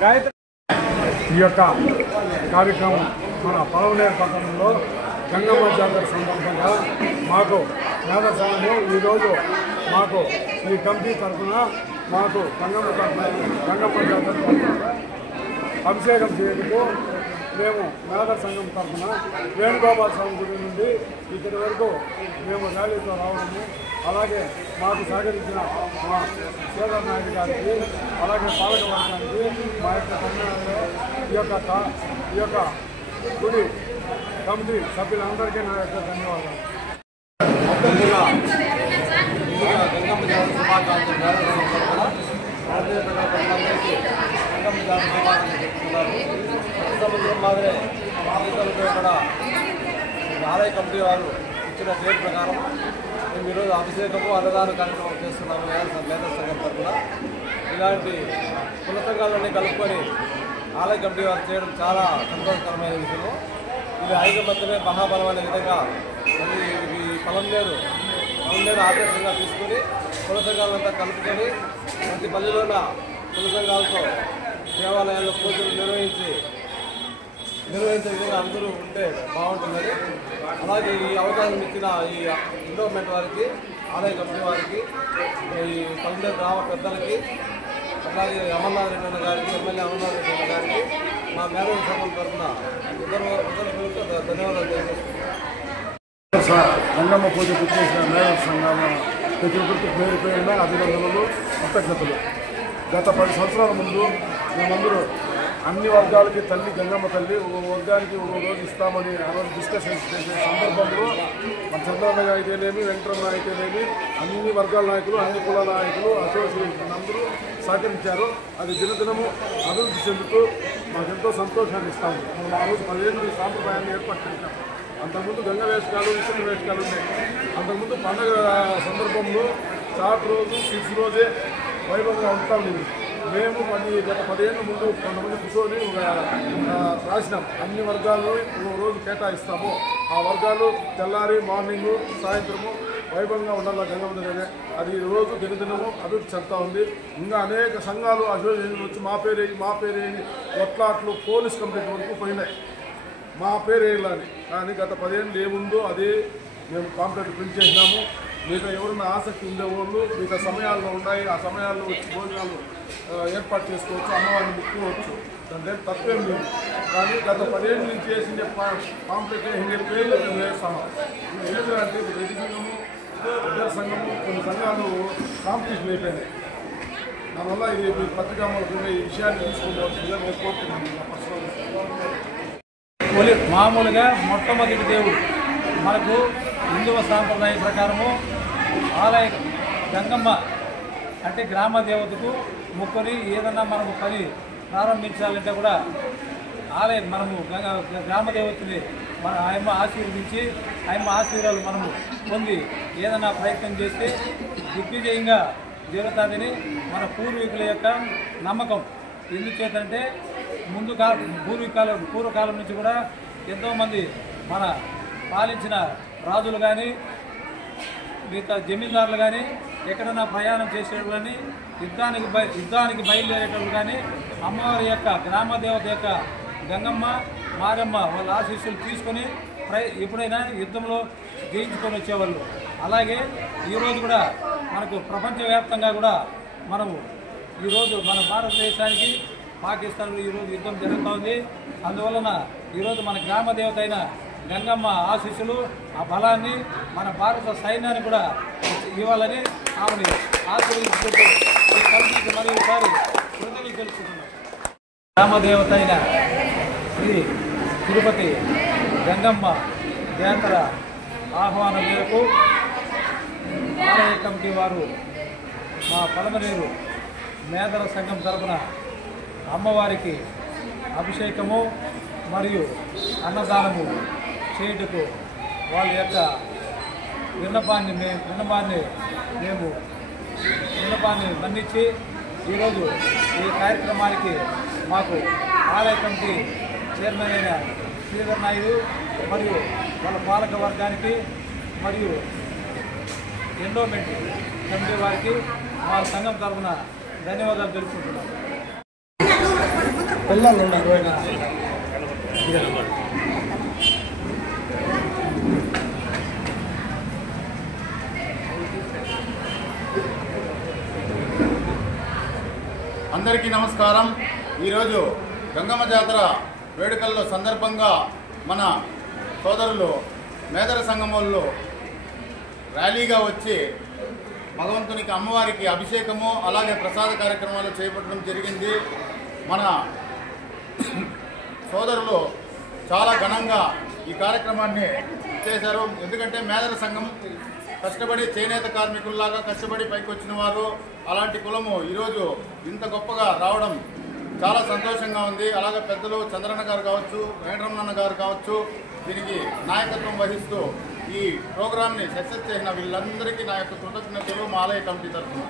గాయత్రి ఈ యొక్క కార్యక్రమం మన పలవనేరు పట్టణంలో గంగమ్మ జాతర సందర్భంగా మాకు మేధస్వామి ఈరోజు మాకు ఈ కమిటీ తరఫున మాకు గంగమ్మ జాతర అభిషేకం చేయటకు మేము మేధర్ సంఘం తరఫున వేణుగోపాల స్వామి గుడి నుండి ఇక్కడి వరకు మేము ర్యాలీతో రావడము, అలాగే మాకు సహకరించిన మా శ్రీధర్ నాయుడు గారికి, అలాగే పాలక వర్గానికి, మా యొక్క కన్యాలో ఈ యొక్క గుడి కమిటీ సభ్యులందరికీ నా యొక్క ధన్యవాదాలు. గంగమ్మ జాతర శుభాకాంక్షలు భారతీయ ప్రజలందరికీ గంగమ్మ జాతర శుభాకాంక్షలు చెప్తున్నారు. సంవత్సరం మాదిరే దేశంలో కూడా ఆలయ కమిటీ వారు ఇచ్చిన డేట్ ప్రకారం మేము ఈరోజు అభిషేకము అన్నదాన కార్యక్రమం చేస్తున్నాము. మేధర్ సంఘం తరఫున ఇలాంటి కుల సంఘాలన్నీ కలుపుకొని ఆలయ కమిటీ వారు చేయడం చాలా సంతోషకరమైన విషయము. ఇది ఐకమత్యమే మహాబలం అనే విధంగా ఈ పలంనేరు ఆదర్శంగా తీసుకొని కుల సంఘాలంతా కలుపుకొని ప్రతి పల్లెలోన కుల సంఘాలతో దేవాలయాల్లో పూజలు నిర్వహించే విధంగా అందరూ ఉంటే బాగుంటుందని, అలాగే ఈ అవకాశం ఇచ్చిన ఈ ఎండోమెంట్ వారికి, ఆలయ కమిటీ వారికి, ఈ పల్లె గ్రామ పెద్దలకి, అలాగే అమర్నాథ్ రెడ్డి గారికి, ఎమ్మెల్యే అమర్నాథ్ రెడ్డి గారికి మా మేధర్ సంఘం తరఫున ధన్యవాదాలు తెలియజేస్తున్నాం. గంగమ్మ పూజకు చేసిన మేధర్ సంఘం ప్రతి ఒక్కరికి పేరు పేరున అభినందనలు, కృతజ్ఞతలు. గత 10 సంవత్సరాల ముందు మేమందరూ అన్ని వర్గాలకి తల్లి గంగమ్మ తల్లి ఒక వర్గానికి ఒక రోజు ఇస్తామని ఆ రోజు డిస్కషన్స్ చేసే సందర్భంలో మన చంద్రబాబు అయితేనేమి, వెంకటరమణ అయితేనేమి, అన్ని వర్గాల నాయకులు, అన్ని కులాల నాయకులు, అసోసియేషన్ అందరూ సహకరించారు. అది దినదినము అభివృద్ధి చెందుతూ మాకెంతో సంతోషాన్ని ఇస్తాము. మనం ఆ రోజు 10 ఏళ్ళు ఈ సాంప్రదాయాన్ని ఏర్పాటు చేశాం. అంతకుముందు గంగ వేషకాలు, ఇసుక వేషకాలు ఉన్నాయి. అంతకుముందు పండుగ సందర్భంలో చాట్ రోజు 6 రోజే వైభవంగా ఉంటాం. మేము గత 10 ఏళ్ళ ముందు కొంతమంది కూర్చొని రాసినాం. అన్ని వర్గాలను ఒక రోజు కేటాయిస్తాము. ఆ వర్గాలు తెల్లారి, మార్నింగు, సాయంత్రము వైభవంగా ఉండాలి గంగమ్మ దగ్గర. అది రోజు దినదినము అభివృద్ధి చెందుతూ ఉంది. ఇంకా అనేక సంఘాలు అసోసియేషన్లు వచ్చి మా పేరే కొట్లాట్లు పోలీస్ కంప్లైంట్ వరకు పోయినాయి, మా పేరు వేయాలని. కానీ గత 10 ఏళ్ళు ఏముందో అదే మేము కాంప్లైంట్ ప్రింట్ చేసినాము. మిగతా ఎవరైనా ఆసక్తి ఉండేవాళ్ళు మిగతా సమయాల్లో ఉన్నాయి, ఆ సమయాల్లో వచ్చి భోజనాలు ఏర్పాటు చేసుకోవచ్చు, అమ్మవారిని ముట్టుకోవచ్చు, దాంట్లో తప్పేం లేదు. కానీ గత 10 ఏళ్ళ నుంచి చేసిన కాంప్లైంట్ ఇంకే పేర్లు మేము వేస్తాము. ఎందుకంటే రెడ్డి సంఘము, ఇద్దరు సంఘము, కొన్ని సంఘాలు కాంపిటీషన్ అయిపోయినాయి. దానివల్ల ఇది మీ పత్రికాములకు ఈ విషయాన్ని తీసుకోవాల్సిందిగా మేము కోరుతున్నాము. మామూలుగా మొట్టమొదటి దేవుడు మనకు హిందువ సాంప్రదాయం ప్రకారము ఆలయ గంగమ్మ అంటే గ్రామ దేవతకు మొక్కుని ఏదన్నా మనము పని ప్రారంభించాలంటే కూడా మనము గ్రామ దేవతని ఆయమ్మ ఆశీర్వదించి ఆయమ్మ ఆశీర్వాదాలు మనము పొంది ఏదన్నా ప్రయత్నం చేస్తే దిగ్విజయంగా జరుగుతుందని మన పూర్వీకుల యొక్క నమ్మకం. ఎందుచేతంటే పూర్వకాలం నుంచి కూడా ఎంతోమంది మన పాలించిన రాజులు కానీ, మిగతా జమీందారులు కానీ, ఎక్కడైనా ప్రయాణం చేసేవాళ్ళు కానీ, యుద్ధానికి బయలుదేరేటప్పుడు కానీ అమ్మవారి యొక్క గ్రామదేవత యొక్క గంగమ్మ, మారమ్మ వాళ్ళ ఆశీస్సులు తీసుకొని ఎప్పుడైనా యుద్ధంలో జయించుకొని వచ్చేవాళ్ళు. అలాగే ఈరోజు కూడా మనకు ప్రపంచవ్యాప్తంగా కూడా మనము ఈరోజు మన భారతదేశానికి పాకిస్తాన్లో ఈరోజు యుద్ధం జరుగుతోంది. అందువలన ఈరోజు మన గ్రామ దేవత అయిన గంగమ్మ ఆశీస్సులు, ఆ బలాన్ని మన భారత సైన్యాన్ని కూడా ఇవ్వాలని ఆమెని ఆశీర్వదించుకుంటూ ఈ కమిటీకి మరొకసారి కృతజ్ఞతలు తెలుపుతున్నాం. గ్రామదేవత అయిన శ్రీ తిరుపతి గంగమ్మ జాతర ఆహ్వానం మేరకు ఆలయ కమిటీ వారు మా పలమనేరు మేధర సంఘం తరపున అమ్మవారికి అభిషేకము మరియు అన్నదానము చేయుటకు వాళ్ళ యొక్క విన్నపాన్ని మన్నించి ఈరోజు ఈ కార్యక్రమానికి మాకు ఆలయ కమిటీ చైర్మన్ అయిన శ్రీధర్ నాయుడు మరియు వాళ్ళ పాలక వర్గానికి మరియు ఎండోమెంట్ కమిటీ వారికి మా సంఘం తరఫున ధన్యవాదాలు తెలుపుకుంటున్నాను. అందరికీ నమస్కారం. ఈరోజు గంగమ్మ జాతర వేడుకల్లో సందర్భంగా మన సోదరులు మేదర సంఘం వాళ్ళు ర్యాలీగా వచ్చి భగవంతునికి అమ్మవారికి అభిషేకము అలాగే ప్రసాద కార్యక్రమాలు చేపట్టడం జరిగింది. మన సోదరులు చాలా ఘనంగా ఈ కార్యక్రమాన్ని చేశారు. ఎందుకంటే మేదర సంఘం కష్టపడి చేనేత కార్మికుల్లాగా కష్టపడి పైకి వచ్చిన వారు. అలాంటి కులము ఈరోజు ఇంత గొప్పగా రావడం చాలా సంతోషంగా ఉంది. అలాగే పెద్దలు చంద్రన్న గారు కావచ్చు, వెంకటరమణ గారు కావచ్చు, దీనికి నాయకత్వం వహిస్తూ ఈ ప్రోగ్రాంని సక్సెస్ చేసిన వీళ్ళందరికీ నా యొక్క కృతజ్ఞతలు మా ఆలయ కమిటీ తరఫున.